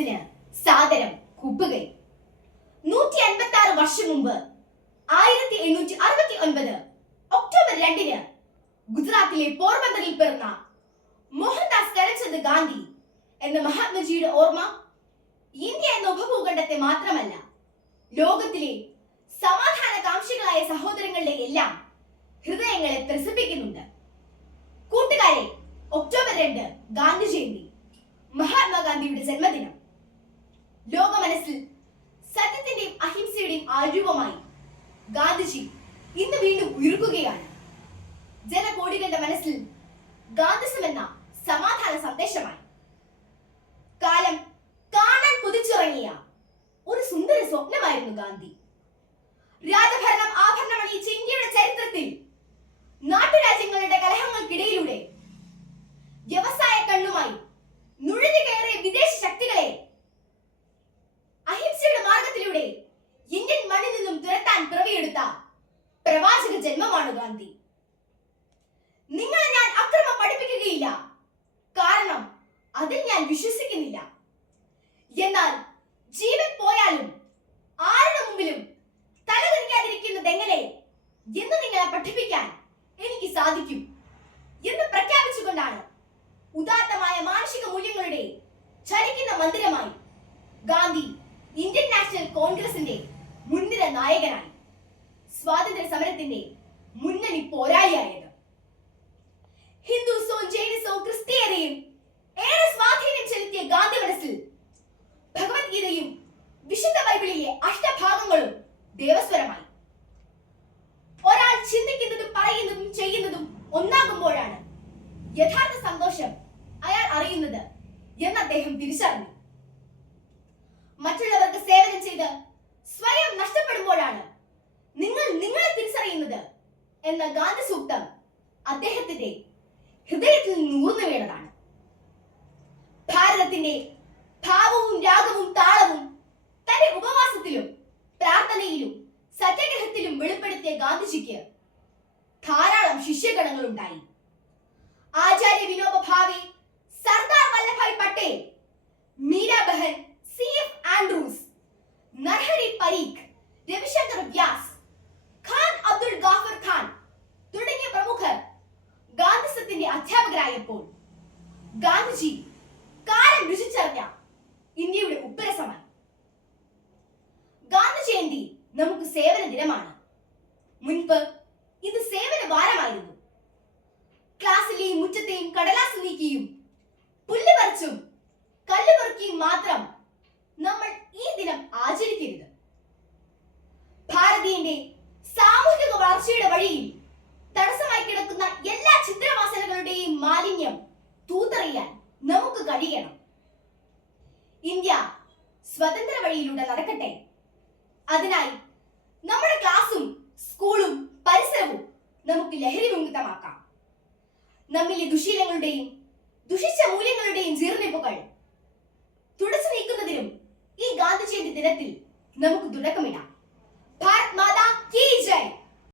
മനസ്സിന് സാദരം കുപ്പുകൈ. നൂറ്റി അൻപത്തി ആറ് വർഷം മുമ്പ് ആയിരത്തി എണ്ണൂറ്റി അറുപത്തി ഒൻപത് ഒക്ടോബർ രണ്ടിന് ഗുജറാത്തിലെ പോർബന്തറിൽ പിറന്ന മോഹൻദാസ് കരംചന്ദ് ഗാന്ധി എന്ന മഹാത്മജിയുടെ ഓർമ്മ ഇന്ത്യ എന്ന ഉപഭൂഖണ്ഡത്തെ മാത്രമല്ല ലോകത്തിലെ സമാധാന കാംക്ഷികളായ സഹോദരങ്ങളുടെ എല്ലാം ഹൃദയങ്ങളെ ത്രസിപ്പിക്കുന്നുണ്ട്. കൂട്ടുകാരെ ഒക്ടോബർ രണ്ട് ഗാന്ധി ജയന്തി മഹാത്മാഗാന്ധിയുടെ ജന്മദിനം. ലോക മനസ്സിൽ സത്യത്തിന്റെയും അഹിംസയുടെയും ആരൂപമായി ഗാന്ധിജി ഇന്ന് വീണ്ടും ഉയർക്കുകയാണ് ജനകോടികളുടെ മനസ്സിൽ ഗാന്ധിസം എന്ന സമാധാന സന്ദേശമായി. കാലം കാണാൻ കുതിച്ചിറങ്ങിയ ഒരു സുന്ദര സ്വപ്നമായിരുന്നു ഗാന്ധി. രാജഭരണം ആഭരണമണിയിച്ച ഇന്ത്യയുടെ ചരിത്രത്തിൽ നാട്ടുരാജ്യങ്ങളുടെ ജന്മമാണ് ഗാന്ധി. നിങ്ങളെ ഞാൻ അക്രമം പഠിപ്പിക്കുകയില്ല. കാരണം അതിൽ ഞാൻ വിശ്വസിക്കുന്നില്ല. എന്നാൽ ജീവൻ പോയാലും ആരുടെ മുമ്പിലും തലതിരിക്കാതിരിക്കുന്നത് എങ്ങനെ എന്ന് നിങ്ങളെ പഠിപ്പിക്കാൻ എനിക്ക് സാധിക്കും എന്ന് പ്രഖ്യാപിച്ചുകൊണ്ടാണ് ഉദാത്തമായ മാനുഷിക മൂല്യങ്ങളുടെ ചലിക്കുന്ന മന്ദിരമായി ഗാന്ധി ഇന്ത്യൻ നാഷണൽ കോൺഗ്രസിന്റെ മുൻനിര നായകനായി. സ്വാതന്ത്ര്യ സമരത്തിന്റെ മുന്നണി പോരാളിയായത് ഹിന്ദുസോ ജൈനസോ ക്രിസ്തീയതയും ഏറെ സ്വാധീനം ചെലുത്തിയ ഗാന്ധി മനസ്സിൽ ഭഗവത്ഗീതയും വിശുദ്ധ ബൈബിളിലെ അഷ്ടഭാഗങ്ങളും ദേവസ്വരമായി. ഒരാൾ ചിന്തിക്കുന്നതും പറയുന്നതും ചെയ്യുന്നതും ഒന്നാകുമ്പോഴാണ് യഥാർത്ഥ സന്തോഷം അയാൾ അറിയുന്നത് എന്ന് അദ്ദേഹം തിരിച്ചറിഞ്ഞു. മറ്റുള്ളവർക്ക് സേവനം ചെയ്ത് സ്വയം നഷ്ടപ്പെടുമ്പോഴാണ് എന്ന ഗാനസൂക്തം സൂക്തം അദ്ദേഹത്തിന്റെ ഹൃദയത്തിൽ നൂർന്നു വീണതാണ്. ഭാരതത്തിന്റെ ഭാവവും രാഗവും താളവും തന്റെ ഉപവാസത്തിലും പ്രാർത്ഥനയിലും സത്യാഗ്രഹത്തിലും വെളിപ്പെടുത്തിയ ഗാന്ധിജിക്ക് ധാരാളം ശിഷ്യഗണങ്ങൾ ഉണ്ടായി ആചാര്യ വിനോബ സർദാർ വല്ലഭായ് പട്ടേൽ ഗാന്ധിജി കാലം രുചിച്ചറിഞ്ഞ ഇന്ത്യയുടെ ഉപ്പരസമായി ഗാന്ധി ജയന്തി നമുക്ക് സേവന ദിനമാണ്. മുൻപ് വഴിയിലൂടെ നടക്കട്ടെ. അതിനായി നമ്മുടെ ക്ലാസും സ്കൂളും പരിസരവും നമുക്ക് ലഹരി വിമുക്തമാക്കാം. നമ്മിലെ ദുശീലങ്ങളുടെയും ദുഷിച്ച മൂല്യങ്ങളുടെയും ജീർണിപ്പുകൾ തുടച്ചു നീക്കുന്നതിനും ഈ ഗാന്ധിജയന്തി ദിനത്തിൽ നമുക്ക് തുടക്കമിടാം.